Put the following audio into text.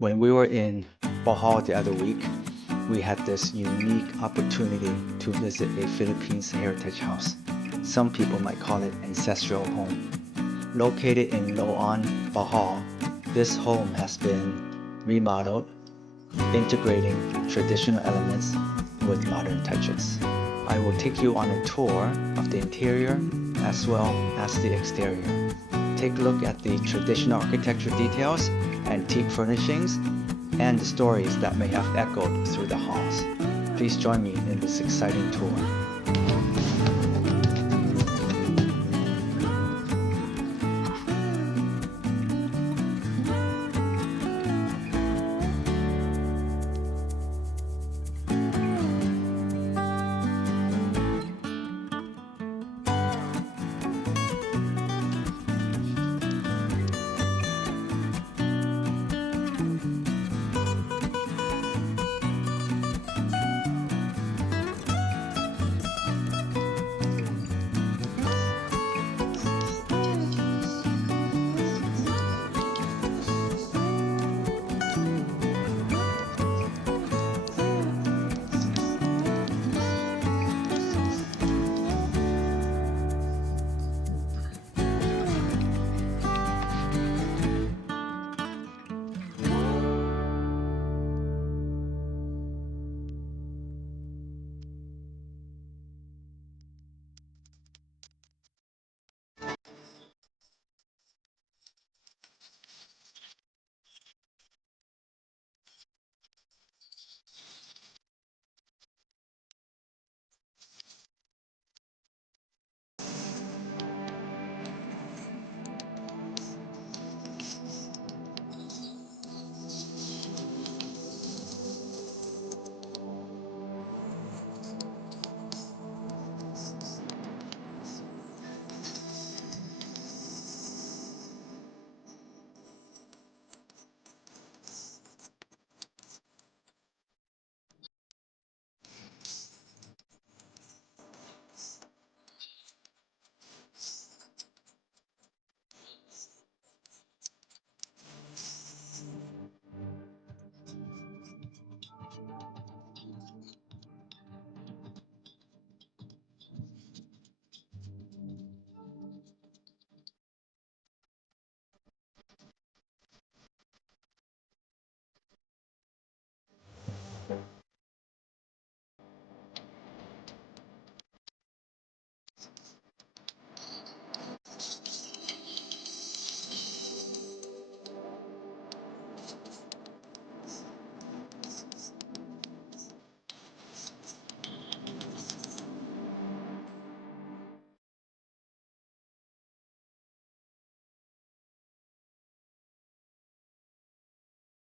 When we were in Bohol the other week, we had this unique opportunity to visit a Philippines heritage house. Some people might call it ancestral home. Located in Loon, Bohol, this home has been remodeled, integrating traditional elements with modern touches. I will take you on a tour of the interior as well as the exterior. Take a look at the traditional architecture details, antique furnishings, and the stories that may have echoed through the halls. Please join me in this exciting tour.